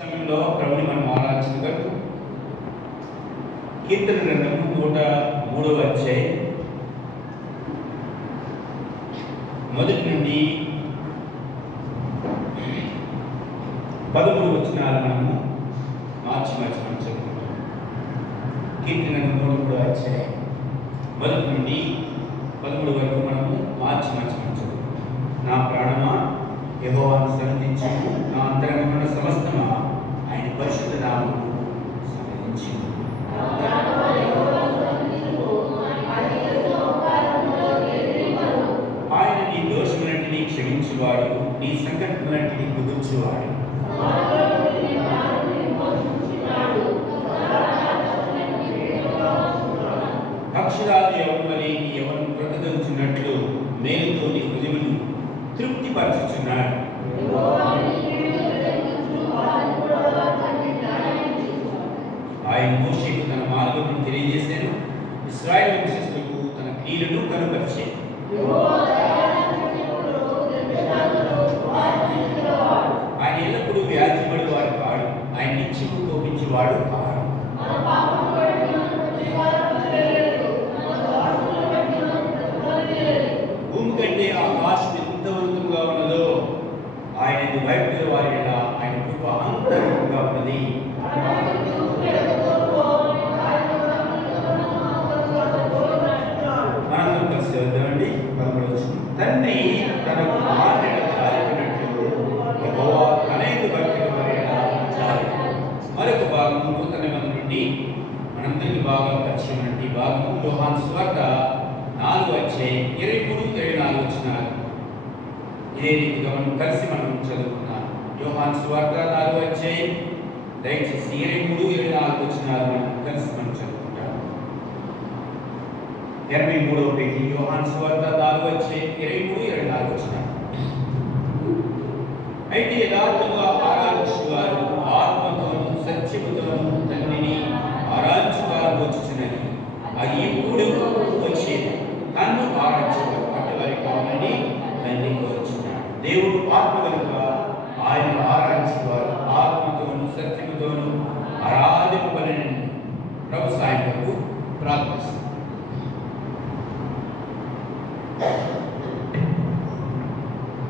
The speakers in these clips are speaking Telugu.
సమయంలో ప్రభుని మనం ఆరాధించగా కీర్తన గ్రంథము 103వ అధ్యాయం మొదటి నుండి 13 వచనాలు మనము మార్చి మనం చదువుకుంటాం. కీర్తన 103వ అధ్యాయం మొదటి నుండి 13 వరకు మనము మార్చి మనం చదువుకుంటాం. నా ప్రాణమా యెహోవాను స్తుతించు, నా అంతరంగమున సమస్తమా ఆయన పరిశుద్ధ నామమును స్తుతించు. ఆయన నీ దోషములన్నిటినీ క్షమించువాడు, నీ సంకటములన్నిటినీ కుదుర్చువాడు. పక్షురాలు యవ్వనులే నీ యవ్వనము బ్రతకగలుచున్నట్లు మేలుతో నీ హృదయమును తృప్తిపరచుచున్నాడు. ఆయన మోషేకు తన మార్గమును తెలియజేశాను, ఇశ్రాయేలు వంశస్థులకు తన క్రియలను కనుపరిచాను. ఆయన ఎల్లప్పుడూ వ్యాజ్యపడు వాడు కాడు, ఆయన నిత్యము కోపించేవాడు కాడు. భూమి కంటే ఆకాశం ఎంత ఉన్నతంగా ఉన్నదో ఆయన భయపడే వారి ఆయన కృప అంతరంగా ఉన్నది. మనందరం కలిసి వద్దామండి. తన్ని తన కుమారుని జారినట్లు యెహోవా అనేక భక్తుల వారి జారి. మరొక భాగము నూతన నిబంధన నుండి మనందరికీ బాగా పరిచయం అంటే భాగము యోహాను సువార్త 4వ అధ్యాయం 23-24 వచనాలు. ఇదే రీతిగా మనం చదువుకున్నాం. యోహాను సువార్త 4వ అధ్యాయం దయచేసి 23-24 వచనాలు మనం చదువుకుంటాం. 83వ పేజీ యోహాను సువార్త 4వ అధ్యాయం 23-24 వచనాలు. అయితే యథార్థంగా ఆరాధించువారు ఆత్మతోను సత్యముతోను తండ్రిని ఆరాధించువారు వచ్చుచున్నది. అది ఇప్పుడు వచ్చేది. నన్ను ఆరాధించువారు అటువారి కావాలని తండ్రి కోరుచున్నాడు. దేవుడు ఆత్మ కనుక ఆయన ఆరాధించేవారు ఆత్మతోను సత్యముతోను ఆరాధింపబడిన ప్రభు సాయంత్రకు ప్రార్థిస్తారు.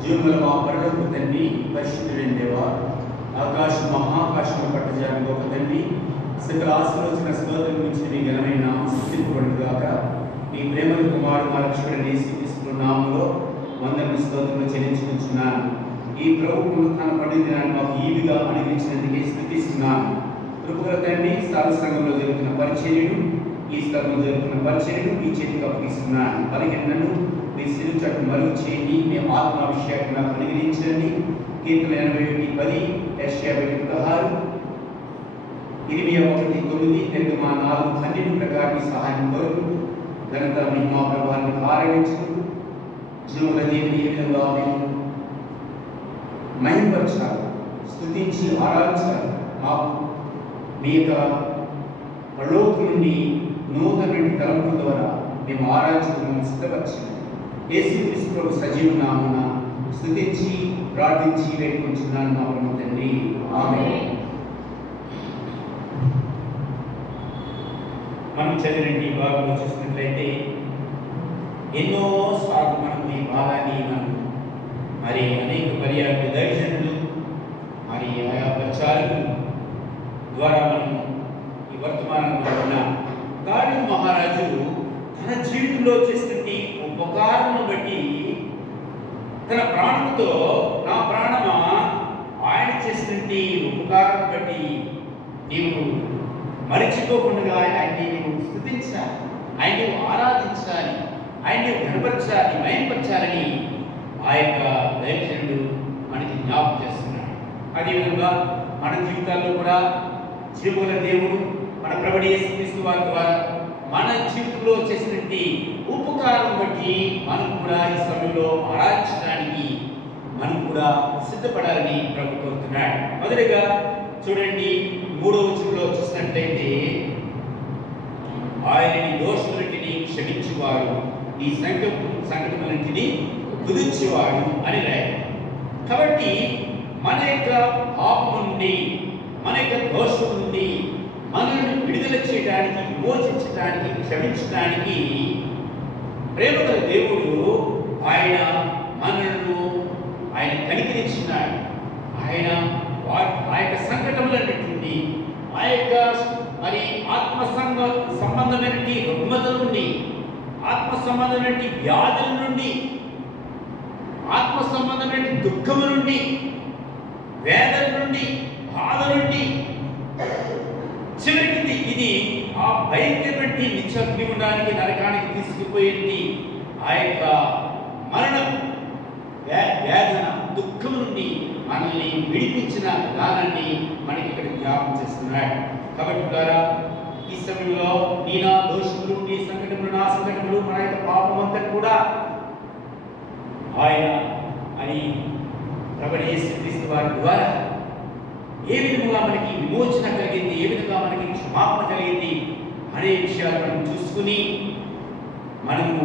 జీవముల మా పరలోకపు తండ్రి, పరిశుద్ధుడైన దేవా, ఆకాశం మహాకాశము పట్టజాని గొప్ప తండ్రి, సకల ఆశీర్వచన స్తోత్రం నుంచి నీ ఘనమైన స్తుతింపబడుగాక. నీ ప్రేమల కుమారుడు మా రక్షకుడైన యేసుక్రీస్తు నామములో వందనములు స్తోత్రములు చెల్లించుకుంటున్నాను. ఈ ప్రభు పునరుత్థాన పండుగ దినాన్ని మాకు ఈవిగా అనుగ్రహించినందుకే స్తుతిస్తున్నాను. కృపగల తండ్రి, సంఘంలో జరుగుతున్న పరిచర్యను, ఈ స్థలంలో జరుగుతున్న పరిచర్యను మీ చేతికి అప్పగిస్తున్నాను. బలహీనను మీ శిలువ చాటును మరుగు చేయండి. మీ ఆత్మాభిషేకం నాకు అనుగ్రహించండి. కీర్తన 81:10, యెషయా 16, ఇర్మియా 1:9, నిర్గమా 4:12 ప్రకారం మీ సహాయం కోరుకుంటూ ఘనత మహిమా ప్రభావాన్ని ఆరాధించుకుంటూ జీవముల దేవుని ఏ విధంగా మేము మహిమపరచాలి, స్తుతించి ఆరాధించాలి. మాకు మీ యొక్క పరలోకం నుండి నూతన తలంపుల ద్వారా మేము ఆరాధించడం సిద్ధపరచండి. యేసుక్రీస్తు ప్రభు సజీవ నామమున స్తుతించి ప్రార్థించి వేడుకుంటున్నాను మా పరమ తండ్రి, ఆమేన్. మనం చదివిన ఈ భాగంలో చూసినట్లయితే ఎన్నో సార్లు మనం ఈ భాగాన్ని మరి అనేక పర్యాయ దర్శనులు మరి ఆయా ప్రచారకులు ద్వారా మనం ఈ వర్తమానంలో ఉన్న దావీదు మహారాజు తన జీవితంలో చేసినటువంటి ఉపకారమును బట్టి తన ప్రాణంతో, నా ప్రాణమా ఆయన చేసినటువంటి ఉపకారం బట్టి నీవు మరిచిపోకుండా ఆయన్ని నీవు స్తుతించాలి, ఆయన్ని ఆరాధించాలి, ఆయన్ని కనపరచాలి, మయంపరచాలని ఆ యొక్క దైవజనుడు మనకి జ్ఞాపకం చేస్తున్నాడు. అదేవిధంగా మన జీవితాల్లో కూడా జీవుల దేవుడు మన ప్రభువు యేసుక్రీస్తు వారి ద్వారా మన జీవితంలో చేసినటువంటి ఉపకారం బట్టి మనం కూడా ఈ సమయంలో ఆరాధించడానికి మనం కూడా సిద్ధపడాలని ప్రభు కోరుతున్నాడు. మొదటిగా చూడండి, 3వ వచనంలో చూసినట్లయితే ఆయనని దోషములన్నిటినీ క్షమించువాడు, ఈ సంకటములన్నిటినీ కుదిర్చేవాడు అని రాయాలి. కాబట్టి మన యొక్క పాపం నుండి మన యొక్క దోషం నుండి మనల్ని విడుదల చేయడానికి, విమోచించడానికి, క్షమించడానికి ప్రేమగల దేవుడు ఆయన మనలను ఆయన కనికరించినాడు. ఆయన ఆ యొక్క సంకటములన్నింటి, ఆ యొక్క మరి సంబంధమైనటువంటి రుగ్మతల నుండి, ఆత్మ సంబంధమైన వ్యాధుల నుండి, ఆత్మ సంబంధమైన దుఃఖము నుండి, వేదన నుండి, బాధ నుండి, చివరికి ఇది ఆ భయంకరమైన నిత్యాగ్నిగుండానికి, నరకానికి తీసుకుపోయింది ఆ యొక్క మరణం, వేదన, దుఃఖం నుండి మనల్ని విడిపించిన విధానాన్ని మనకి ఇక్కడ జ్ఞాపకం చేస్తున్నాడు. కాబట్టి ద్వారా ఈ సమయంలో నీ నా దోషములు, నీ సంకటములు, నా సంకటములు, మన యొక్క పాపం అంతా కూడా ఆయన అని ప్రభువైన యేసుక్రీస్తు వారి ద్వారా ఏ విధంగా మనకి విమోచన కలిగింది, ఏ విధంగా మనకి క్షమాపణ కలిగింది అనే విషయాలు మనం చూసుకుని మనము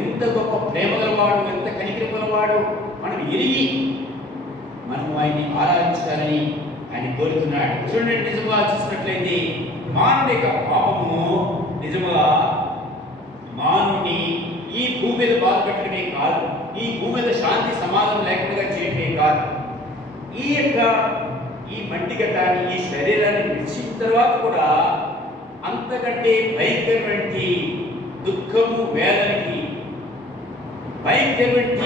ఎంత గొప్ప ప్రేమ గలవాడు, ఎంత కనికరం గలవాడు మనం ఎరిగి మనము ఆయన్ని ఆరాధించాలని ఆయన కోరుతున్నాడు. చూడండి, నిజంగా చూసినట్లయితే మానవుడి యొక్క పాపము నిజంగా మానవుని ఈ భూమి మీద బాధపెట్టడమే కాదు, ఈ భూమి మీద శాంతి సమాధానం లేకుండా చేయడమే కాదు, ఈ మట్టి గడ్డాన్ని, ఈ శరీరాన్ని విడిచిన తర్వాత కూడా అంతకంటే భయంకరమైన దుఃఖము, వేదనకి, భయంకరమైన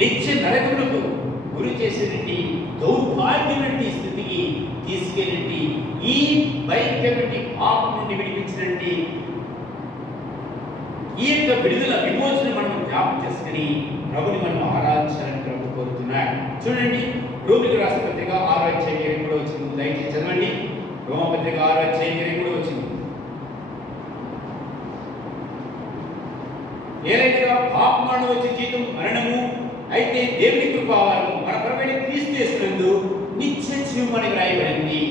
నిత్య నరకములకు గురి చేసేటి దౌర్భాగ్యమైన స్థితికి తీసుకెళ్ళి ఈ భయంకరమైన పాపం నుండి విడిపించినట్టు ఈ యొక్క విడుదల, విమోచన మనం జ్ఞాపకం చేసుకుని ప్రభుని మనం ఆరాధించాలని ప్రభు కోరుతున్నాడు. చూడండి, రోమిలకు రాసిన పత్రిక 6వ అధ్యాయం కూడా వచ్చింది. దయచేసి చదవండి. రోమపత్రిక 6వ అధ్యాయం కూడా వచ్చింది. ఏలైనగా పాపమును వచ్చే జీతం మరణము, అయితే దేవుని కృపావరము మన ప్రభువైన క్రీస్తు యేసునందు నిత్య జీవమని వ్రాయబడింది.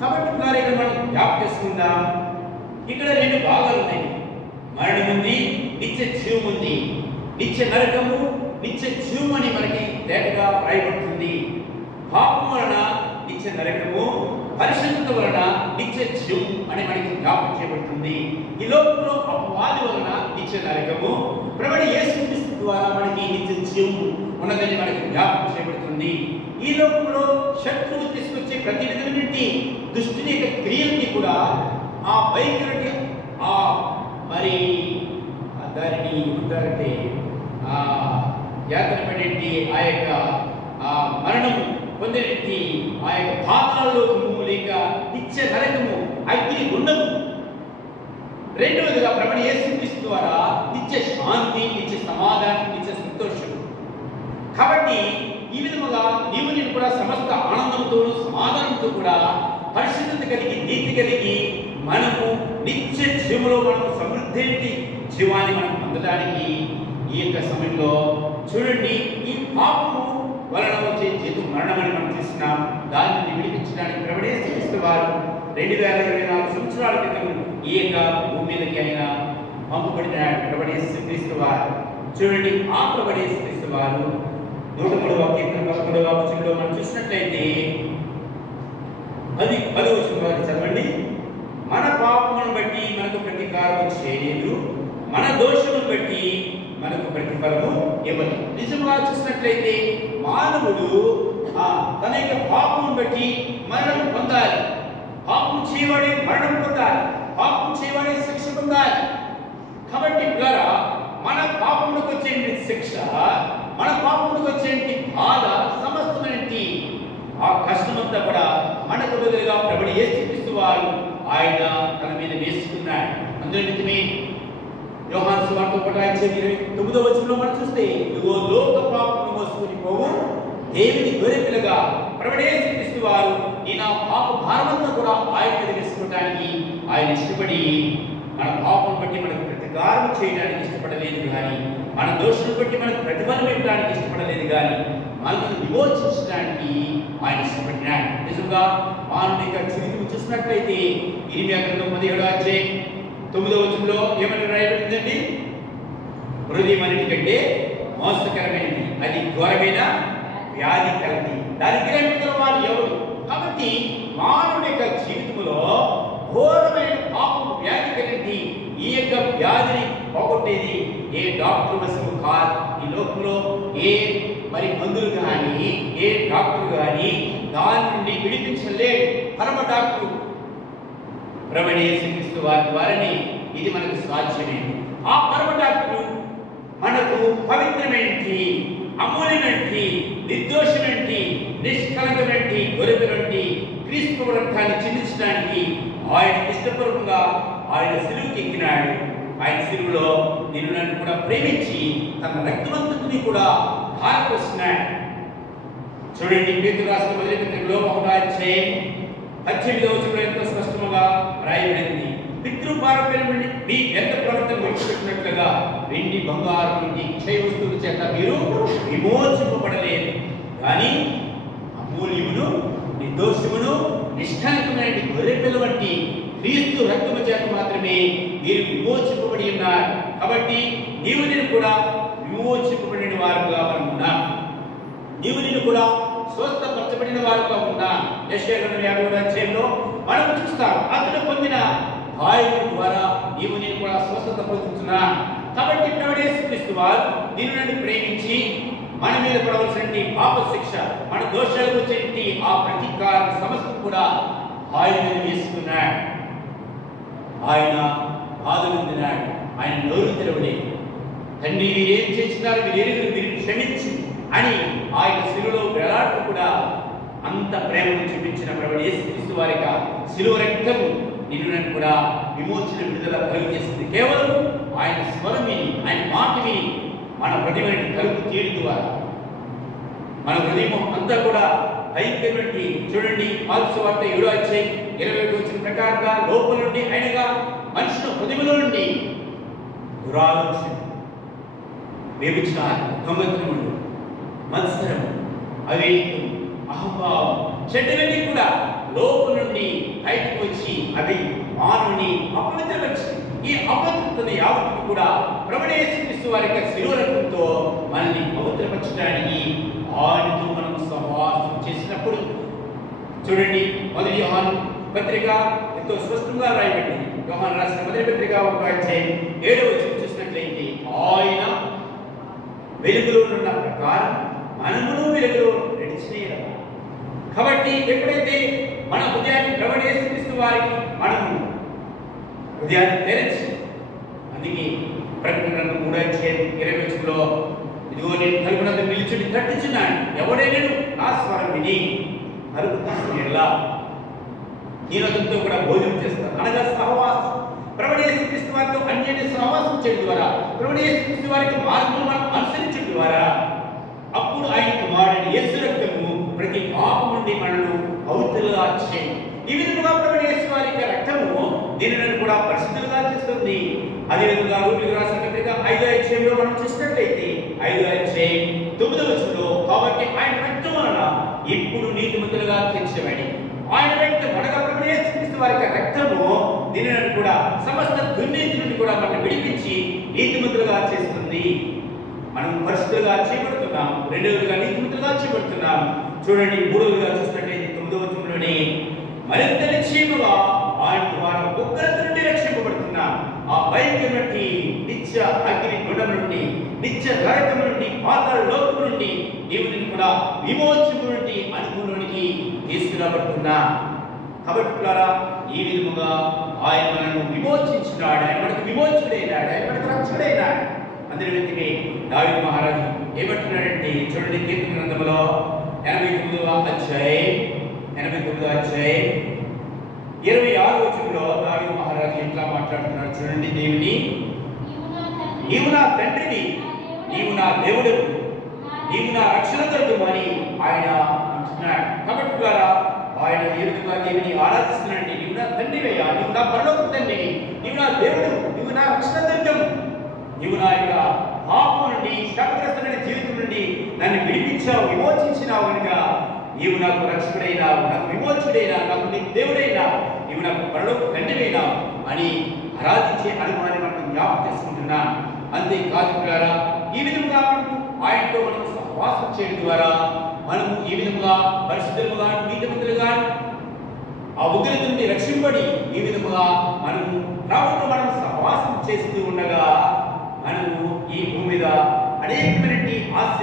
కాబట్టి ఇక్కడ మనం జ్ఞాపకం చేసుకుందాం. ఇక్కడ 2 భాగాలు ఉన్నాయి. మరణం ఉంది, నిత్య జీవం ఉంది. నిత్య నరకము, నిత్య జీవం అని మనకి తేటగా వ్రాయబడుతుంది. పాపం వలన నిత్య నరకము, పరిశుద్ధత వలన నిత్య జీవం అని మనకి జ్ఞాపకం చేయబడుతుంది. ఈ లోకంలో అపవాది వలన నిత్య నరకము, ప్రభువైన యేసుక్రీస్తు ద్వారా మనకి నిత్య జీవం ఉన్నదని మనకి జ్ఞాపకం చేయబడుతుంది. ఈ లోకంలో శత్రువు తీసుకొచ్చే ప్రతి విధమైన దుష్టుని యొక్క క్రియల్ని కూడా ఆ భయంకరమైన మరి దానిని ఏమంటారంటే యాతన పడేటి ఆ యొక్క మరణము పొందేటి ఆ యొక్క పాతాళలోకము, లేక నిత్య నరకము, అగ్ని గుండము. రెండవదిగా ప్రభువైన యేసుక్రీస్తు ద్వారా నిత్య శాంతి, నిత్య సమాధానం, నిత్య సంతోషం. కాబట్టి ఈ విధముగా నేను కూడా సమస్త ఆనందంతో, సమాధానంతో కూడా పరిశుద్ధత కలిగి, నీతి కలిగి మనము నిత్య జీవంలో మనము సమృద్ధి జీవాన్ని మనం పొందడానికి ఈ యొక్క సమయంలో చూడండి, ఈ పాపము వలన వచ్చే జీతం మరణం అని మనం చూస్తున్నాం. దానిని విడిపించడానికి ప్రభువైన యేసుక్రీస్తు వారు 2024 సంవత్సరాల క్రితం ఈ యొక్క భూమి మీదకి ఆయన పంపబడిన ప్రభువైన యేసుక్రీస్తు వారు. చూడండి, ఆ ప్రభువైన యేసుక్రీస్తు వారు 103వ కీర్తన 11వ వచనంలో మనం చూసినట్లయితే 10వ వచనం చదవండి. మన పాపములను బట్టి మనకు ప్రతీకారం చేయలేదు, మన దోషములను బట్టి మనకు ప్రతిఫలము ఇవ్వదు. నిజంగా చూసినట్లయితే మానవుడు తన యొక్క పాపమును బట్టి మరణం పొందాలి. పాపం చేయవాడే మరణం పొందాలి, పాపం చేయవాడే శిక్ష పొందాలి. కాబట్టి ద్వారా మన పాపములకు వచ్చే శిక్ష, మన పాపములకు వచ్చే బాధ, సమస్తమైన ఆ కష్టమంతా కూడా మనకు బదులుగా ప్రభువైన యేసుక్రీస్తు వారు ఆయన తన మీద వేసుకున్నాడు. అందులో నిజమే యోహాను సువార్త 1:29వ వచనంలో మనం చూస్తే, ఇదిగో లోక పాపమును మోసుకొని పోవు దేవుని గొర్రెపిల్లగా ప్రభువైన యేసుక్రీస్తు వారు ఈ నా పాప భారమంతా కూడా ఆయన మీద వేసుకోవడానికి ఆయన ఇష్టపడి మన పాపం బట్టి మనకు ప్రతికారం చేయడానికి ఇష్టపడలేదు కానీ, మన దోషులను బట్టి మనకు ప్రతిఫలం ఇవ్వడానికి ఇష్టపడలేదు కానీ, మనల్ని విమోచించడానికి ఆయన ఇష్టపడినాడు. నిజంగా మానవుని యొక్క చరిత్ర చూసినట్లయితే ఇర్మియా గ్రంథం 17వ అధ్యాయం 9వ వచనంలో ఏమని రాయబడిందండి? హృదయం అన్నిటికంటే మోసకరమైనది, అది ఘోరమైన వ్యాధి కలది, దాని గ్రహించిన వారు ఎవరు? కాబట్టి బాగుండేది. ఏ డాక్టర్ వశము కాదు. ఈ లోకంలో ఏ మరి మందులు కానీ ఏ డాక్టర్ కానీ దాని నుండి విడిపించలేడు. పరమ డాక్టర్ ప్రభువైన యేసుక్రీస్తు వారి ద్వారానే ఇది మనకు సాధ్యమే. ఆ పరమ డాక్టర్ మనకు పవిత్రమైనటి, అమూల్యమైనటి, నిర్దోషమైనటి, నిష్కలంకమైనటి గొర్రెపిల్లని క్రీస్తు రక్తాన్ని చిందించడానికి ఆయన ఇష్టపూర్వకంగా ఆయన సిలువకి ఎక్కినాడు. ఆయన సిలువలో నిన్ను నన్ను కూడా ప్రేమించి తన రక్తవంతుని కూడా ధారపోస్తున్నాడు. చూడండి, పేతురు రాసిన మొదటి పత్రికలో 1:18వ వచనంలో ఎంతో స్పష్టంగా రాయబడింది. పితృపారంపర్యం నుండి మీ ఎంత ప్రవర్తన విడిచిపెట్టినట్లుగా వెండి బంగారం నుండి క్షయ వస్తువుల చేత మీరు విమోచింపబడలేదు, కానీ అమూల్యమును, నిర్దోషమును, నిష్ఠానికమైన గొర్రెపిల్ల వంటి క్రీస్తు రక్తము చేత మాత్రమే మీరు విమోచింపబడి ఉన్నారు. కాబట్టి నీవు నేను కూడా విమోచింపబడిన వారుగా మనం ఉన్నాం. నీవు నేను కూడా స్వస్థపరచబడిన వారుగా ఉన్నాం. యెషయా 53:5 మనం చూస్తాం, అతడు పొందిన గాయముల ద్వారా నీవు నేను కూడా స్వస్థత పొందుతున్నా. కాబట్టి ప్రభువైన యేసుక్రీస్తు వారు నిన్ను నన్ను ప్రేమించి మన మీద పడవలసిన పాప శిక్ష, మన దోషాలకు వచ్చేటి ఆ ప్రతీకారం సమస్తం కూడా ఆయన మీద వేసుకున్నాడు. ఆయన బాధలు పొందినాడు. ఆయన నోరు తెరవలేదు. తండ్రి మీరేం చేస్తున్నారు, మీరు క్షమించు అని ఆయన శిలువలో వేలాడుతూ కూడా అంత ప్రేమను చూపించిన ప్రభువైన యేసుక్రీస్తు వారిగా శిలువ రక్తము నిన్ను నన్ను కూడా విమోచన విడుదల కలుగజేస్తుంది. కేవలం ఆయన స్వరం విని, ఆయన మాట విని మన హృదయం తలుపు తీయడం ద్వారా మన హృదయం అంతా కూడా ఐక్యమైనటువంటి. చూడండి, మార్కు వార్త 7:21 ప్రకారంగా లోపల నుండి ఆయనగా మనుషుల హృదయంలో నుండి దురాలోచన, వ్యభిచారం, దొంగతనములు, మత్సరము, అవివేకం, అహంభావం, చెడ్డవన్నీ కూడా లోపల నుండి బయటకు వచ్చి అవి మానవుని అపవిత్రపరిచి ఈ అపవిత్రతను యావత్తు కూడా ప్రభువైన యేసుక్రీస్తు వారి యొక్క శిలువ రక్తంతో మనల్ని పవిత్రపరచడానికి ఆయనతో మనం సహవాసం చేసినప్పుడు. చూడండి, మొదటి యోహాను పత్రిక ఎంతో స్పష్టంగా రాయబడింది. యోహాను రాసిన మొదటి పత్రిక 1:7 చూసినట్లయితే ఆయన వెలుగులో ఉన్న ప్రకారం మనమును వెలుగులో నడిచినే. కాబట్టి ఎప్పుడైతే మన హృదయాన్ని ప్రభువైన యేసుక్రీస్తు వారికి మనము హృదయాన్ని తెరచి, అందుకే ప్రకటన 3:20 ఇదిగో నేను తలుపు వద్ద నిలుచుని తట్టుచున్నాను, ఎవడైనాను నా స్వరం విని తలుపు తీసిన యెడల నేను అతనితో కూడా భోజనం చేస్తాను. అనగా సహవాసం. ప్రభువైన యేసుక్రీస్తు వారితో అన్యోన్య సహవాసం చేయడం ద్వారా, ప్రభువైన యేసుక్రీస్తు వారికి మార్గమును మనం అనుసరించడం ద్వారా అప్పుడు ఆయన కుమారుడైన యేసు రక్తము ప్రతి పాపం నుండి మనను పవిత్రులుగా చేయి. ఈ విధంగా ప్రభువైన యేసు వారి యొక్క రక్తము దీనిని కూడా పరిశుద్ధంగా చేస్తుంది. అదేవిధంగా రోమిలకు రాసిన పత్రిక 5:5 మనం చూసినట్లయితే 5:9 కాబట్టి ఆయన రక్తం వలన ఇప్పుడు నీతిమంతులుగా తీర్చబడి, ఆయన రక్తం అనగా ప్రభువైన యేసుక్రీస్తు వారి యొక్క రక్తము దీనిని కూడా సమస్త దుర్నీతి నుండి కూడా మనల్ని విడిపించి నీతిమంతులుగా చేస్తుంది. మనం పరిశుద్ధులుగా చేయబడుతున్నాం. రెండవదిగా నీతిమంతులుగా చేయబడుతున్నాం. చూడండి, మూడవదిగా చూసినట్లయితే 9వ వచనంలోనే మరింత నిశ్చయముగా ఆయన ద్వారా ఒక్కరి నుండి రక్షింపబడుతున్నాం. ఆ భయంకరమైన నిత్య అగ్ని గుండం నుండి, నిత్య నరకం నుండి, పాతాళ లోకం నుండి దేవుని కూడా విమోచన నుండి అనుభవంలోనికి తీసుకురాబడుతున్నా. కాబట్టి ఈ విధముగా ఆయన మనను విమోచించినాడు. ఆయన మనకు విమోచకుడైనాడు. ఆయన మనకు రక్షకుడైనాడు. అందరి వ్యక్తిని దావీదు మహారాజు ఏమంటున్నాడంటే, చూడండి, కీర్తన గ్రంథంలో 89వ అధ్యాయం 26 దావీదు మహారాజు ఎట్లా మాట్లాడుతున్నాడు చూడండి. దేవుని, నీవు నా తండ్రిని, నీవు నా దేవుడు, నీవు నా రక్షణ దుర్గము అని ఆయన అంటున్నాడు. కాబట్టి ద్వారా ఆయన ఏ విధంగా దేవుని ఆరాధిస్తున్నాడు. నీవు నా తండ్రివయ్యా, నీవు నా పరలోక తండ్రిని, నీవు నా దేవుడు, నీవు నా రక్షణ దుర్గము, నీవు నా యొక్క పాపం నుండి, శాపగ్రస్తమైన జీవితం నుండి నన్ను విడిపించావు, విమోచించినావు కనుక నీవు నాకు రక్షకుడైనావు, నాకు విమోచకుడైనావు, నాకు నీ దేవుడైనావు, నీవు నాకు పరలోక తండ్రివైనావు అని ఆరాధించే అనుభవాన్ని మనం జ్ఞాపకం చేసుకుంటున్నాం. అంతేకాదు ద్వారా ఈ విధంగా ఆయనతో మనం సహవాసం చేయడం ద్వారా మనము ఈ విధంగా పరిశుద్ధులుగా, నీతిమంతులుగా, ఆ ఉగ్రత నుండి రక్షింపబడి ఈ విధముగా మనము ప్రభుత్వం మనం సహవాసం చేస్తూ ఉండగా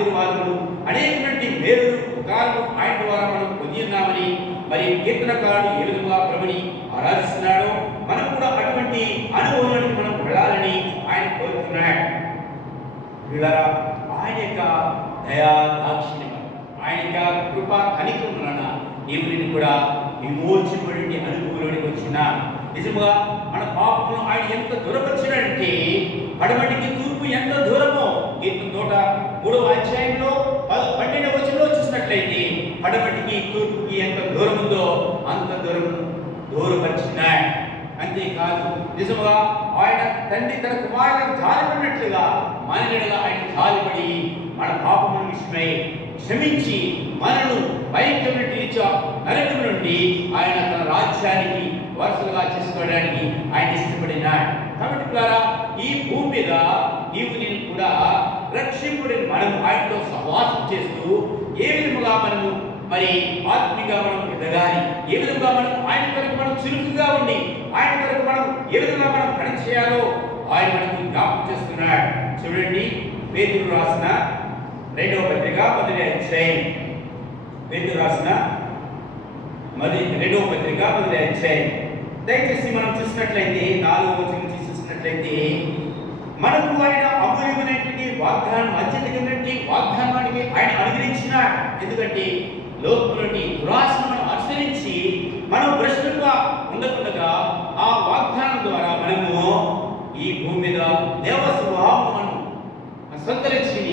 ఆశీర్వాదములు అనేకటువంటి మేలులు ఉపకారాలు ఆయన ద్వారా మనం పొంది ఉన్నామని మరి కీర్తనకారుడు ఏ విధంగా ప్రభుని ఆరాధిస్తున్నాడో మనం కూడా అటువంటి అనుభవానికి మనం వెళ్ళాలని ఆయన కోరుతున్నాడు. పిల్లరా, ఆయన యొక్క దయా దాక్షిణ్యం, ఆయన యొక్క కృప కనికరం వలన నీవు నేను కూడా విమోచింపబడి అనుభవంలోనికి వచ్చిన నిజంగా మన పాపమును ఆయన ఎంత దూరపరిచాడంటే పడమటికి తూర్పు ఎంత దూరమో కీర్తన 103వ అధ్యాయంలో 12వ వచనంలో చూసినట్లయితే పడమటికి తూర్పుకి ఎంత దూరం ఉందో అంత దూరపరిచినాడు. అంతేకాదు నిజంగా ఆయన తండ్రి తన కుమారులను జాలిపడినట్లుగా మన ఎడల ఆయన జాలిపడి మన పాపముల విషయమై క్షమించి మనను భయంకరమైన నరకం నుండి ఆయన తన రాజ్యానికి వారసులుగా చేసుకోవడానికి ఆయన ఇష్టపడినాడు. కాబట్టి పిల్లరా, ఈ భూమి మీద నీవు నేను కూడా రక్షింపుడిని మనం ఆయనతో సహవాసం చేస్తూ ఏ విధముగా మనము మరి ఆత్మీయంగా మనం ఎదగాలి, ఏ విధంగా మనం ఆయన కొరకు మనం చురుకుగా ఉండి ఆయన కొరకు మనం ఏ విధంగా మనం పని చేయాలో ఆయన మనకు జ్ఞాపకం చేస్తున్నాడు. చూడండి, పేతురు రాసిన 2వ పత్రిక 10వ అధ్యాయం, పేతురు రాసిన 2వ పత్రిక 10వ అధ్యాయం దయచేసి మనం చూసినట్లయితే 4వ వచనం నుంచి చూసినట్లయితే మనకు ఆయన అమూల్యమైనటువంటి వాగ్దానం, అత్యధికమైనటువంటి వాగ్దానానికి ఆయన అనుగ్రహించినాడు. ఎందుకంటే లోకంలోని దురాశను మనం అనుసరించి మనం భ్రష్టులుగా ఉండకుండా ఆ వాగ్దానం ద్వారా మనము ఈ భూమి మీద దేవ స్వభావం మనం సంతరించి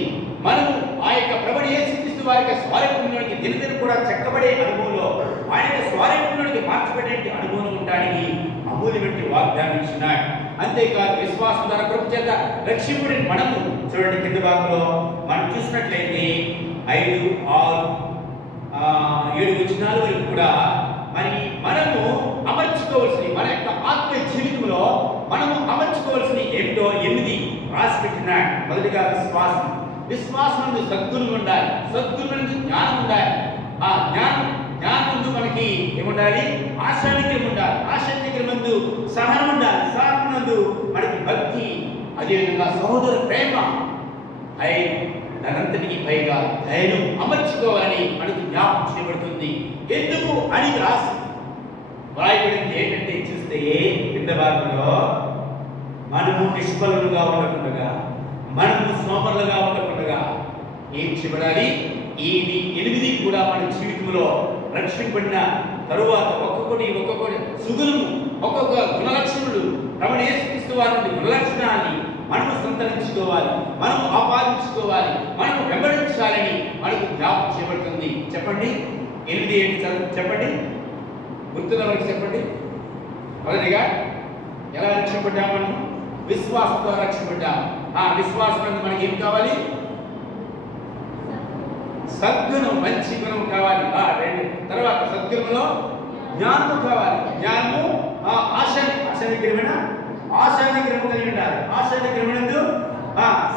మనము ఆ యొక్క ప్రభుని యేసుక్రీస్తు వారి యొక్క స్వారూప్యంలోనికి దినదిన కూడా చెక్కబడే అనుభవంలో ఆయన యొక్క స్వారూప్యంలోనికి మార్చబడే అనుభవం ఉండడానికి అమూల్యమైన వాగ్దానం ఇచ్చినాడు. అంతేకాదు విశ్వాసం ద్వారా కృప చేత రక్షింపుడిని మనము చూడండి, కింద భాగంలో మనం చూసినట్లయితే 5, 6, 7 వచనాల వరకు కూడా మరి మనము అమర్చుకోవాల్సిన మన యొక్క ఆత్మీయ జీవితంలో మనము అమర్చుకోవాల్సిన ఏమిటో 8 రాసి పెట్టినాడు. మొదటిగా విశ్వాసం నందు సద్గుణం ఉండాలి, సద్గుణం నందు జ్ఞానం ఉండాలి, ఆ జ్ఞానం నందు మనకి ఏముండాలి, ఆశానికరం ఉండాలి, ఆశానికరం నందు సహనం ఉండాలి, సహనం నందు మనకి భక్తి, అదేవిధంగా సహోదర ప్రేమ, దానంతటికి పైగా దయను అమర్చుకోవాలని మనకు జ్ఞాపకం చేయబడుతుంది. ఎందుకు అని వ్రాయబడింది ఏంటంటే చూస్తే కింద భాగంలో మనము నిష్ఫలుగా ఉండకుండా, మనము సోమరులుగా ఉండకుండా ఏం చేయబడాలి, ఈ 8 కూడా మన జీవితంలో రక్షింపబడిన తరువాత ఒక్కొక్కటి సుగుణము, ఒక్కొక్క గుణలక్షణములు ప్రభువు యేసుక్రీస్తు వారి నుండి గుణలక్షణాన్ని మనము సంతరించుకోవాలి, మనము ఆపాదించుకోవాలి, మనము వెంబడించాలని మనకు జ్ఞాపకం చేయబడుతుంది. చెప్పండి, 8 ఏంటి చెప్పండి, గుర్తున్న వరకు చెప్పండి. మొదటిగా ఎలా రక్షింపడ్డాము? మనం విశ్వాసంతో రక్షింపడ్డాము. ఆ విశ్వాసం అంటే మనకి ఏం కావాలి? సద్గుణం, మంచి గుణం కావాలి. తర్వాత సద్గుణంలో జ్ఞానము కావాలి. జ్ఞానము ఆశానికరమైన ఆశానికరము కలిగి ఉండాలి. ఆశానికరమైనందు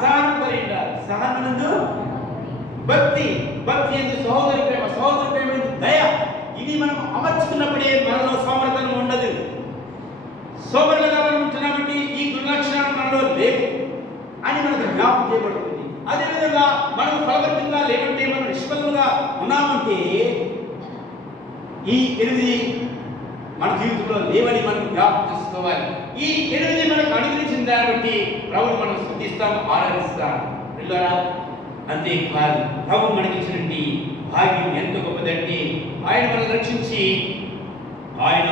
సహనం కలిగి ఉండాలి. సహనందు భక్తి, భక్తి ఎందు సహోదర ప్రేమ, సహోదర ప్రేమ ఎందు దయ. ఇది మనం అమర్చుకున్నప్పుడే మనలో సోమరతనం ఉండదు. సోమరులుగా మనం ఉంటున్నామంటే ఈ గుణలక్షణాలు మనలో లేవు అని మనకు జ్ఞాపకం చేయబడుతుంది. అదేవిధంగా మనం ఫలవంతంగా లేకుంటే, మనం నిష్ఫలంగా ఉన్నామంటే ఈ 8 మన జీవితంలో లేవని మనం జ్ఞాపకం చేసుకోవాలి. ఈ 8 మనకు అనుగ్రహించిన దాన్ని బట్టి ప్రభువును మనం స్తుతిస్తాం, ఆరాధిస్తాం. పిల్లరా, అంతేకాదు ప్రభు మనకి ఇచ్చినటువంటి భాగ్యం ఎంత గొప్పదంటే ఆయన మనల్ని రక్షించి ఆయన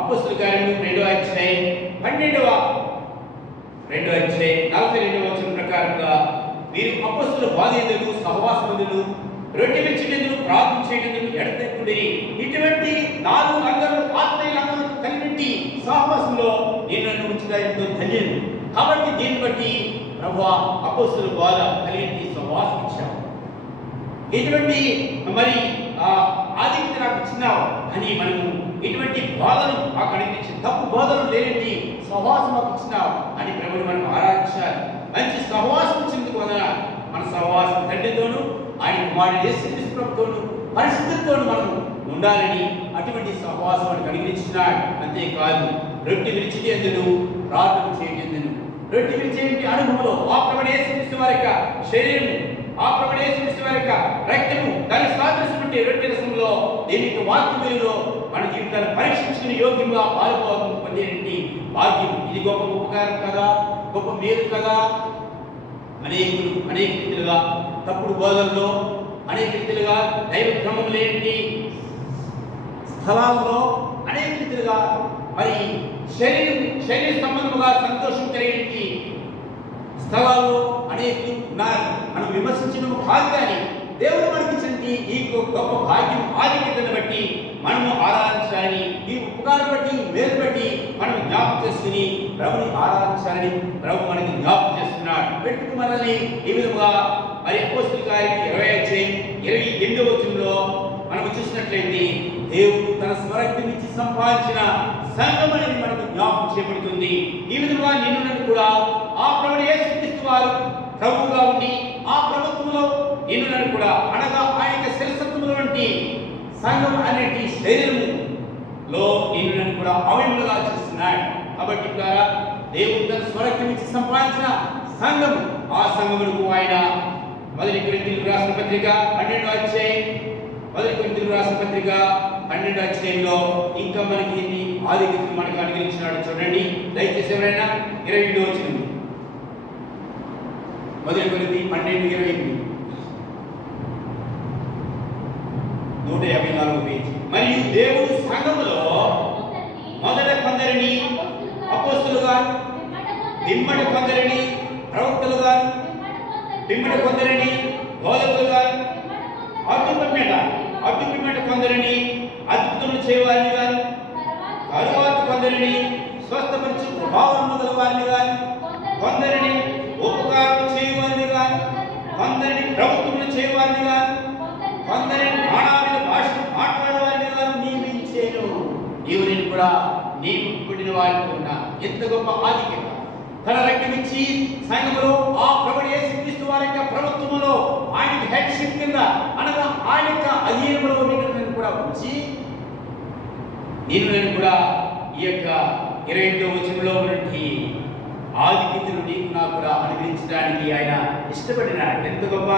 అపొస్తలుల కార్యములు 2వ అధ్యాయం 42వ వచనం ప్రకారంగా మీరు అపొస్తలుల బాధ్యతలు, సహవాసములు, రొట్టె విరుచుటకు, ప్రార్థన చేయటకు ఎడతెక్కుడి. ఇటువంటి 4 రంగాలు ఆత్మీయులందరూ కలిగి సహవాసంలో నేను నన్ను ఉంచుట ఎంతో ధన్యం. కాబట్టి దీన్ని బట్టి ప్రభువా అపొస్తలుల బాధ కలిగి సహవాసం ఇచ్చావు, ఇటువంటి మరి ఆధిక్యత నాకు ఇచ్చినావు అని మనము ఇటువంటి బోధను మాకు అనిపించి, తప్పు బోధనలు లేనిటి సహవాసం మాకు ఇచ్చినావు అని ప్రభుని మనం ఆరాధించాలి. మంచి సహవాసం ఇచ్చినందుకు మన సహవాసం తండ్రితోనూ ఆయన కుమారుడు యేసుక్రీస్తు ప్రభుతోనూ పరిశుద్ధతతోనూ మనం ఉండాలని అటువంటి సహవాసం మనకు అనుగ్రహించినాడు. అంతేకాదు రొట్టె విరిచిటేందును, ప్రార్థన చేయటేందును, రొట్టె విరిచేటి అనుభవంలో ఆ ప్రభువు యేసుక్రీస్తు వారి యొక్క శరీరం ఆ ప్రభువు యేసుక్రీస్తు వారి యొక్క రక్తము దాని సాదృశ్యమంటే రొట్టె రసంలో దీనికి వాక్యములో మన జీవితాన్ని పరీక్షించుకుని యోగ్యంగా పొందేటి భాగ్యం. ఇది గొప్ప ఉపకారం కదా, గొప్ప మేలు కదా. అనేక రీతిలుగా తప్పుడు బోధనలో, అనేక రీతిలుగా దైవ క్రమం లేని స్థలాల్లో, అనేక రీతిలుగా మరి శరీర సంబంధముగా సంతోషం కలిగే స్థలాల్లో అనేకులు ఉన్నారు. మనం విమర్శించడం కాదు, కానీ దేవుడు మనకిచ్చినటువంటి ఈ గొప్ప భాగ్యం ఆధిక్యతను బట్టి మనము ఆరాధించాలని, ఈ ఉపకారం బట్టి, మేలు బట్టి మనం జ్ఞాపకం చేసుకుని ప్రభుని ఆరాధించాలని ప్రభు మనకి జ్ఞాపకం చేస్తున్నాడు. పెట్టుకు మనల్ని ఈ విధంగా మరి అపోస్తలుల కార్యం 20:28 వచనంలో మనం చూసినట్లయితే దేవుడు తన స్వరక్తం ఇచ్చి సంపాదించిన సంఘం అనేది మనకు జ్ఞాపకం చేయబడుతుంది. ఈ విధంగా నిన్ను కూడా ఆ ప్రభువు యేసుక్రీస్తు వారు ప్రభువుగా ఉండి ఆ ప్రభుత్వంలో నిన్ను కూడా అనగా ఆయన శిరస్సులో వంటి సంఘం అనేటి శరీరములో నిన్ను కూడా అవయములుగా చేస్తున్నాడు. కాబట్టి దేవుడు తన స్వరక్తం ఇచ్చి సంపాదించిన సంఘము, ఆ సంఘములకు ఆయన మొదటి కొరింథీయులకు రాసిన పత్రిక 12వ అధ్యాయం, మొదటి కొరింథీయులకు రాసిన పత్రిక 12వ అధ్యాయంలో ఇంకా మనకి ఆధిక్యతను మనకు అనుగ్రహించినాడు. చూడండి దయచేసి ఎవరైనా 22వ వచనం, మొదటి కొరింథీ 12:28, 154వ పేజీ. మరియు దేవుడు సంఘములో మొదట కొందరిని అపోస్తలుగా, పిమ్మట కొందరిని ప్రవక్తలుగా, పిమ్మట కొందరిని బోధకులుగా, అటు పిమ్మట కొందరిని అద్భుతములు చేయవారిని, తరువాత కొందరిని స్వస్థపరిచే ప్రభావం గలవారిని, కొందరిని ఉపకారం చేయవారిని, కొందరిని ప్రభుత్వములు చేయవారిని, కొందరిని నానావిధ భాషలు మాట్లాడేవారిని నియమించేను. నీవు నేను కూడా నియమింపబడిన వారికి ఉన్న ఎంత గొప్ప ఆధిక్యత! తన రక్తమిచ్చి సంఘములో ఆ ప్రభువు యేసుక్రీస్తు వారి యొక్క ప్రభుత్వములో ఆయన హెడ్షిప్ కింద అనగా ఆయన యొక్క అధీనంలో నిన్ను కూడా ఉంచి నేను కూడా ఈ యొక్క 28వ వచనంలో ఉన్నటువంటి ఆధిక్యతను నీకు నాకు కూడా అనుగ్రహించడానికి ఆయన ఇష్టపడినాడు. ఎంత గొప్ప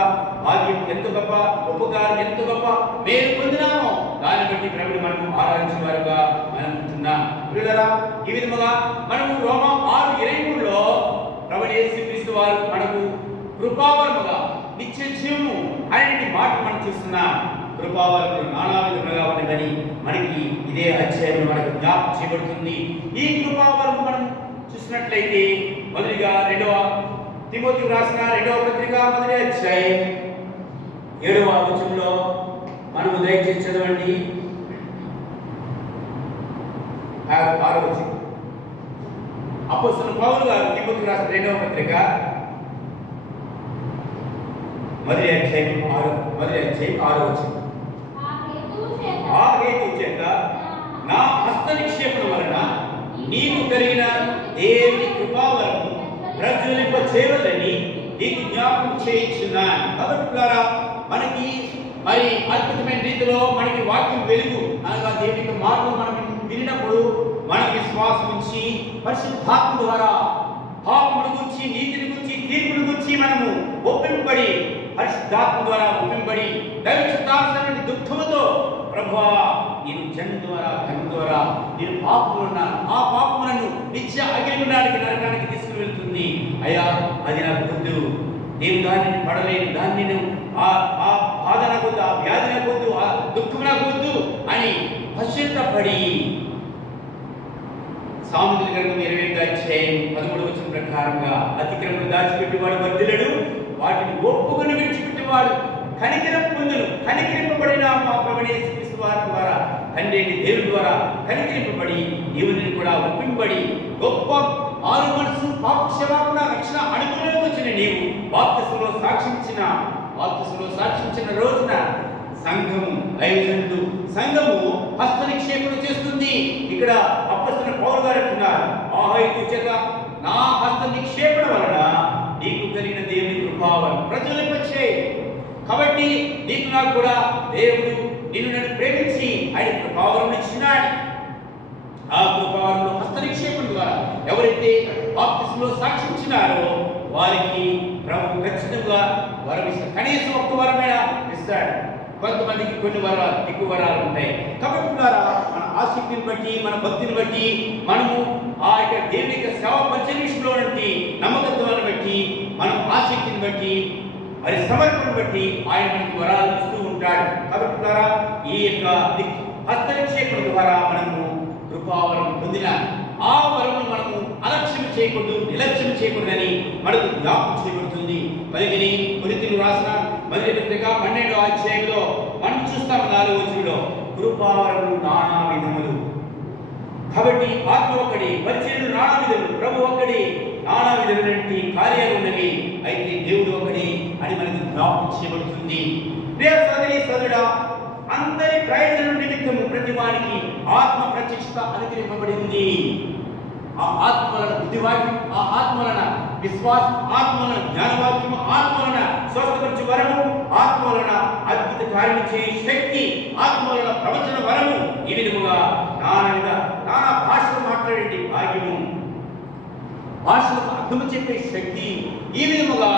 భాగ్యం, ఎంత గొప్ప ఉపకారం, ఎంత గొప్ప మేలు పొందినామో దాన్ని బట్టి ప్రభువుని మనం ఆరాధించే వారుగా మనం ఉంటున్నాం. పిల్లరా, ఈ విధముగా మనము రోమా 6:23లో ప్రభువు యేసుక్రీస్తు వారు మనకు కృపావరముగా నిత్య జీవము అనేటి మాట మనం చూస్తున్నాం. కృపావరములు నానా విధములుగా ఉన్నదని మనకి ఇదే అధ్యాయంలో మనకు జ్ఞాపకం చేయబడుతుంది. ఈ కృపావరము మనం చూసినట్లయితే మొదటిగా 2వ తిమోతికి రాసిన 2వ పత్రిక 1వ అధ్యాయం 7వ వచనంలో మనము దయచేసి చదవండి. 6వ వచనం. అపోస్తలుడు పౌలు గారు తిమోతికి రాసిన 2వ పత్రిక 1వ అధ్యాయం 6వ వచనం. ఆ హేతువు చేత నా హస్త నిక్షేపణ వలన నీకు కలిగిన దేవుని కృపావరము ప్రజ్వలింప చేయవలని నీకు జ్ఞాపకం చేయించున్నాను. కాబట్టి మనకి మరి అద్భుతమైన రీతిలో మనకి వాక్యం వెలుగు అనగా దేవుని మార్గం మనం వినినప్పుడు మన విశ్వాసం ఉంచి పరిశుద్ధాత్మ ద్వారా పాపమును గురించి, నీతిని గురించి, తీర్పును గురించి మనము ఒప్పింపబడి పరిశుద్ధాత్మ ద్వారా ఒప్పింపబడి దైవచిత్తానుసారమైన దుఃఖముతో ప్రభువా నేను జన్మ ద్వారా కర్మ ద్వారా నేను పాపంలో ఉన్నాను, ఆ పాపములను నిత్య అగ్నిగుండానికి నరకానికి తీసుకుని వెళ్తుంది. అయ్యా అది నాకు వద్దు, నేను దానిని పడలేను, దాన్ని నేను ఆ బాధ నాకు వద్దు, ఆ వ్యాధి నాకు వద్దు, ఆ దుఃఖం నాకు వద్దు అని పశ్చాత్తపడి సామెతల గ్రంథం 25వ అధ్యాయం 13వ వచనం ప్రకారంగా అతిక్రమను దాచిపెట్టేవాడు వర్ధిల్లడు, వాటిని ఒప్పుకొని విడిచిపెట్టేవాడు కనికరం పొందును. కనికరింపబడిన మా ప్రభువు యేసుక్రీస్తు వారి ద్వారా తండ్రి దేవుని ద్వారా కనికరింపబడి దేవుని కూడా ఒప్పింపబడి గొప్ప ఆరు మనసు పాప క్షమాపణ రక్షణ అనుభవంలోకి వచ్చిన నీవు బాప్తిసంలో సాక్షించిన రోజున సంఘము దైవజనుడు సంఘము హస్త నిక్షేపణ చేస్తుంది. ఇక్కడ అపొస్తలుడు పౌలు గారు అంటున్నారు, ఆ హేతువు చేత నా హస్త నిక్షేపణ వలన నీకు కలిగిన దేవుని కృపావరం ప్రజ్వలింపచేయి. కాబట్టి నీకు నాకు కూడా దేవుడు నిన్ను నన్ను ప్రేమించి ఆయన కృపావరం ఇచ్చినాడు. ఆ కృపావరంలో హస్త నిక్షేపణ ద్వారా ఎవరైతే బాప్తిసంలో సాక్షించినారో వారికి ప్రభు ఖచ్చితంగా వరం ఇస్తాడు. కనీసం ఒక్క వరమైనా ఇస్తాడు. కొంతమందికి కొన్ని వరాలు, ఎక్కువ వరాలు ఉంటాయి. కాబట్టి మన ఆసక్తిని బట్టి, మన భక్తిని బట్టి, మనము ఆ యొక్క దేవుని యొక్క సేవ పరిచర్య విషయంలో నమ్మకత్వాన్ని బట్టి, మనం ఆసక్తిని బట్టి, మరి సమర్పణను బట్టి ఆయన మనకి వరాలు ఇస్తూ ఉంటాడు. కాబట్టి ఈ యొక్క హస్తనిక్షేపణ ద్వారా మనము కృపావరం పొందిన ఆ వరము మనము అలక్ష్యం చేయకూడదు, నిర్లక్ష్యం చేయకూడదని మనకు జ్ఞాపకం చేయబడుతుంది. మరి కొరింథీయులకు రాసిన మొదటి పత్రిక 12వ అధ్యాయంలో మనం చూస్తాము 4వ వచనంలో కృపావరములు నానా విధములు. కాబట్టి ఆత్మ ఒక్కడి, పరిచర్యలు నానా విధములు, ప్రభు ఒక్కడి, నానా విధమైనటువంటి కార్యాలు ఉన్నవి, అయితే దేవుడు ఒకటి అని మనకు జ్ఞాపకం చేయబడుతుంది. ప్రియ సోదరి సోదరుడా, అందరి ప్రయోజనం నిమిత్తము ప్రతి వారికి ఆత్మ ప్రత్యక్షత అనుగ్రహింపబడింది. ఆ ఆత్మలను బుద్ధివాక్యం, ఆ ఆత్మలన విశ్వాసం, ఆత్మలన జ్ఞానవాక్యము, ఆత్మలన స్వస్థపరచు వరము, ఆత్మలన అద్భుత కార్యం చేయ శక్తి, ఆత్మలన ప్రవచన వరము, ఈ విధముగా నానా భాషలు మాట్లాడే భాగ్యము, భాషలకు అర్థము చెప్పే శక్తి, ఈ విధముగా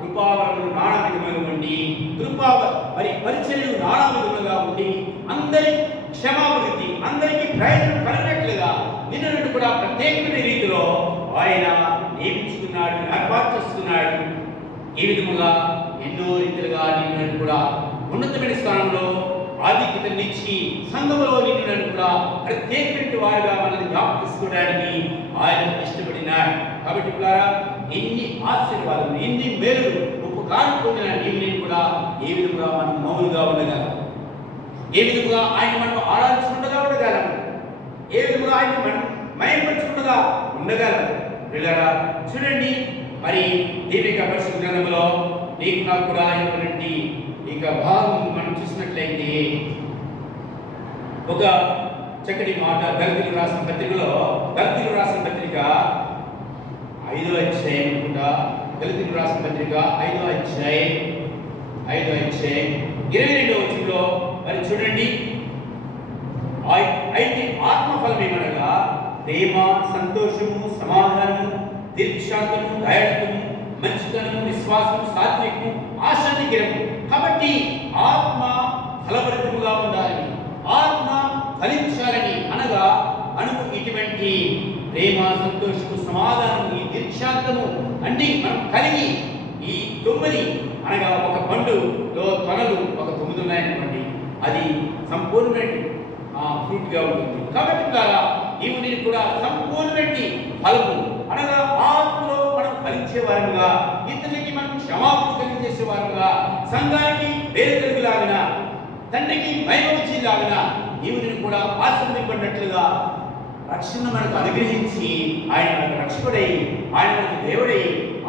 కృపావరములు నానా విధములుగా ఉండి, మరి పరిచర్యలు నానా విధములుగా ఉండి, అందరి క్షమాభివృద్ధి, అందరికీ ప్రయోజనం కలిగినట్లుగా నిన్ను కూడా ప్రత్యేకమైన రీతిలో ఆయన నియమించుకున్నాడు, ఏర్పాటు చేసుకున్నాడు. ఈ విధముగా ఎన్నో రీతిలుగా నిన్ను కూడా ఉన్నతమైన స్థానంలో ఆధిక్యతనిచ్చి సంఘములో నిన్ను కూడా ప్రత్యేకమైన వారుగా మనల్ని జ్ఞాపకం చేసుకోవడానికి ఆయన ఇష్టపడినాడు. కాబట్టి ఎన్ని ఆశీర్వాదాలు, ఎన్ని మేలులు, ఉపకారం పొందిన నేను కూడా ఏ విధంగా మనం మౌనంగా ఉండగలం, ఏ విధంగా ఆయన మనం ఆరాధించుకుంటగా ఉండగలం, ఏ విధంగా ఆయన మనం మయంపరుచుకుంటగా ఉండగలం. పిల్లరా చూడండి, మరి దీపిక పరిశుద్ధ గ్రంథంలో నీకు నాకు కూడా ఇటువంటి ఇక భాగం మనం చూసినట్లయితే ఒక చక్కటి మాట గల్తీయులకు రాసిన పత్రికలో, గల్తీయులకు రాసిన పత్రిక 5వ అధ్యాయం కూడా, గల్తీయులకు రాసిన పత్రిక 5వ అధ్యాయం 22వ వచనంలో మరి చూడండి, అయితే ఆత్మఫలం ఏమనగా ప్రేమ, సంతోషము, సమాధానము, దీర్ఘశాంతము, దయాళుత్వము, మంచితనము, విశ్వాసము, సాత్వికము, ఆశానిగ్రహము. కాబట్టి ఆత్మ ఫలభరితముగా ఉండాలని, ఆత్మ ఫలించాలని అనగా ఇటువంటి ప్రేమ, సంతోషము, సమాధానము, ఈ దీర్ఘశాంతము అన్ని మనం కలిగి ఈ 9 అనగా ఒక పండులో తొనలు ఒక 9 ఉన్నాయనుకోండి, అది సంపూర్ణమైన ఫ్రూట్ గా ఉంటుంది. కాబట్టి నీవు నేను కూడా సంపూర్ణమైన ఫలము అనగా ఆత్మలో మనం ఫలించే వారుగా, ఇతరులకి మనం క్షమాపణ కలిగించేసే వారుగా, సంఘానికి పేరు కలిగిలాగిన, తండ్రికి మహిమ వచ్చేలాగిన నీవు నేను కూడా ఆశీర్వదింపడినట్లుగా రక్షణ మనకు అనుగ్రహించి ఆయన మనకు రక్షకుడై, ఆయన మనకు దేవుడై,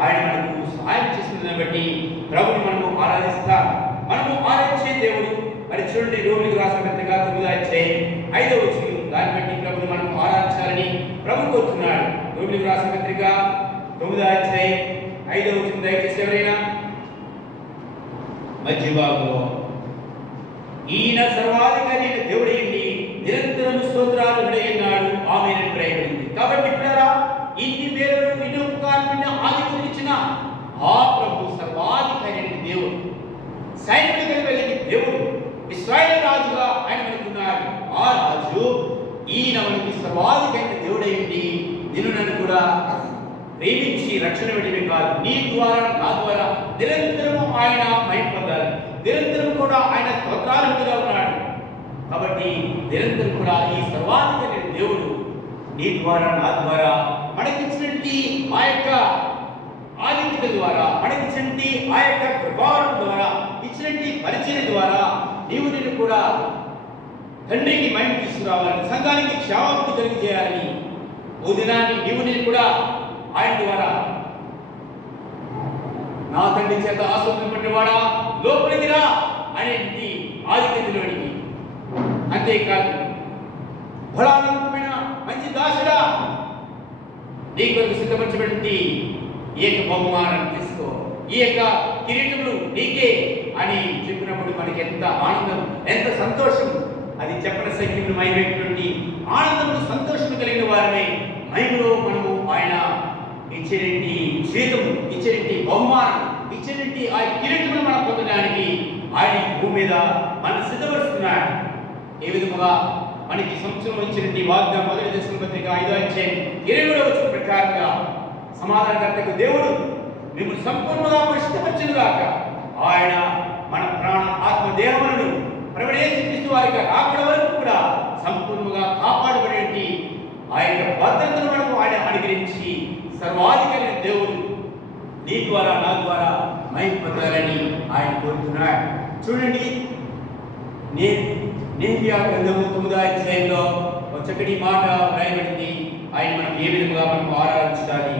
ఆయన మనకు సహాయం చేసిన బట్టి ప్రభుని మనము ఆరాధిస్తాం. మనము ఆరాధించే దేవుడు మరి చూడండి, రోమిలకు రాసిన పత్రిక 9వ అధ్యాయం 5వ వచనం, దాన్ని బట్టి ప్రభుని మనం ఆరాధించాలని ప్రభు కోరుతున్నాడు. రోమిలకు రాసిన పత్రిక 9వ అధ్యాయం 5వ వచనం దయచేసి ఎవరైనా మధ్య భాగంలో, ఈయన సర్వాధికారి దేవుడైంది, నిరంతరం స్తోత్రాలుడైనాడు, ఆమేన్ ప్రయత్నింది. కాబట్టి ఇన్ని పేరు, ఇన్ని ఉపకారాలను ఆధిక్యతనిచ్చిన ఆ ప్రభు సర్వాధికారి దేవుడు, సైన్యుడికి వెళ్ళిన దేవుడు, ఇశ్రాయేలు రాజుగా ఆయన మనకున్నాడు. ఆ రాజు ఈయన మనకి సర్వాధికారి దేవుడైంది, నిన్ను నన్ను కూడా ప్రేమించి రక్షణ పెట్టడమే కాదు, నీ ద్వారా నా ద్వారా నిరంతరము ఆయన మహిమ పొందాలి, నిరంతరం కూడా ఆయన స్తోత్రాలుగా ఉన్నాడు. కాబట్టి నిరంతరం కూడా ఈ సర్వాధికారి దేవుడు నీ ద్వారా నా ద్వారా మనకిచ్చినటువంటి ఆ యొక్క ఆధిక్యత ద్వారా, మనకిచ్చినటువంటి ఆ యొక్క ప్రభావం ద్వారా, ఇచ్చినటువంటి పరిచయం ద్వారా నీవు నేను కూడా తండ్రికి మహిమ తీసుకురావాలని, సంఘానికి క్షేమాభివృద్ధి కలిగి చేయాలని, ఓ దినాన్ని నీవు నేను కూడా ఆయన ద్వారా నా తండ్రి చేత ఆశీర్వదింపబడినవాడా లోపలికి రా అనేటువంటి ఆధిక్యతలోనికి, అంతేకాదు ఫలానందమైన మంచి దాసుడా నీ కొరకు సిద్ధపరచబడింది ఈ యొక్క బహుమానాన్ని తీసుకో, ఈ యొక్క కిరీటములు నీకే అని చెప్పినప్పుడు మనకి ఎంత ఆనందం, ఎంత సంతోషం, అది చెప్పని సైన్యమైనటువంటి ఆనందము, సంతోషం కలిగిన వారిని మహిమలో మనము ఆయన ఈ ఇచ్చినట్టి జీతం, ఇచ్చినట్టి బహుమానం, ఇచ్చినట్టి ఆ కిరీటమును మనం పొందడానికి ఆయన భూమి మీద మనం సిద్ధపరుస్తున్నాడు. ఏ విధముగా మనకి సంవత్సరం ఇచ్చినట్టి వాగ్దానం మొదటి దశల పత్రిక 5వ అధ్యాయం 27వ వచనం ప్రకారంగా సమాధానకర్తకు దేవుడు మిమ్మల్ని సంపూర్ణంగా పరిశుద్ధపరచును గాక. ఆయన మన ప్రాణ ఆత్మ దేహములను ప్రభుయేసు వారికి రాకడ వరకు కూడా సంపూర్ణంగా కాపాడబడేటి ఆ యొక్క భద్రతను మనకు ఆయన అనుగ్రహించి సర్వాధికారి దేవుడు నీ ద్వారా నా ద్వారా మహిమ పొందాలని ఆయన కోరుతున్నాడు. చూడండి, నెహెమ్యా గ్రంథము 9వ అధ్యాయంలో ఒక చక్కటి మాట వ్రాయబడింది. ఆయన మనం ఏ విధంగా మనం ఆరాధించాలి.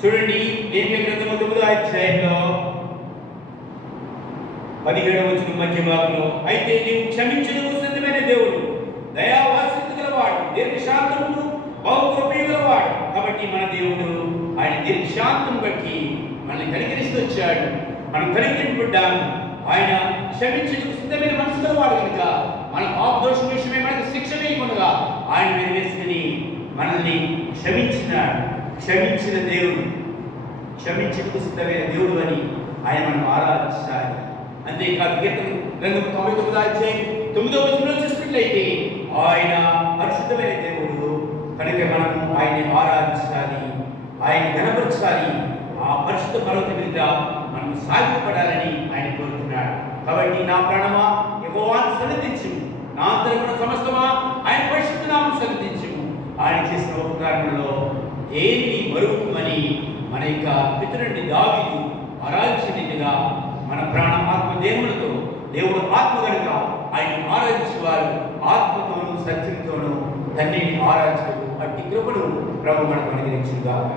చూడండి, నెహెమ్యా గ్రంథము 9వ అధ్యాయంలో 17వ వచనం మధ్య భాగంలో, అయితే నీవు క్షమించుటకు సిద్ధమైన దేవుడు, దయావాత్సల్యత గలవాడు, దీర్ఘశాంతమును బహుకృపయు గలవాడు. కాబట్టి మన దేవుడు ఆయన దీర్ఘశాంతం బట్టి మనల్ని కనికరిస్తూ వచ్చాడు. మనం కనికరింపడ్డాము. ఆయన క్షమించుటకు సిద్ధమైన మనసు గలవాడు కనుక మన పాపదోషం విషయమే మనకు శిక్ష వేయకుండా ఆయన మీద వేసుకుని మనల్ని క్షమించిన దేవుడు, క్షమించుటకు సిద్ధమైన దేవుడు అని ఆయన మనం ఆరాధించాలి. అంతేకాదు కీర్తన గ్రంథం 99వ అధ్యాయం 9వ వచనంలో చూసినట్లయితే ఆయన పరిశుద్ధమైన దేవుడు కనుక మనం ఆయన్ని ఆరాధించాలి, ఆయన గణపరచాలి. ఆ పరిశుద్ధ పర్వతం మీద మనం సాగిపడాలని ఆయన కోరుతున్నాడు. కాబట్టి నా ప్రాణమా యెహోవాను సన్నిధించుము, నా అంతరంగ సమస్తమా ఆయన పరిశుద్ధ నామమును సన్నిధించుము. ఆయన చేసిన ఉపకారములలో ఏది మరువమని మన యొక్క పితరుడి దావీదు ఆరాధించినట్టుగా మన ప్రాణ ఆత్మ దేహములతో దేవుడు ఆత్మ కనుక ఆయన ఆరాధించేవారు ఆత్మతోనూ సత్యంతోనూ తండ్రిని ఆరాధించు అట్టి కృపను ప్రభు మనకు అనుగ్రహించుగాక.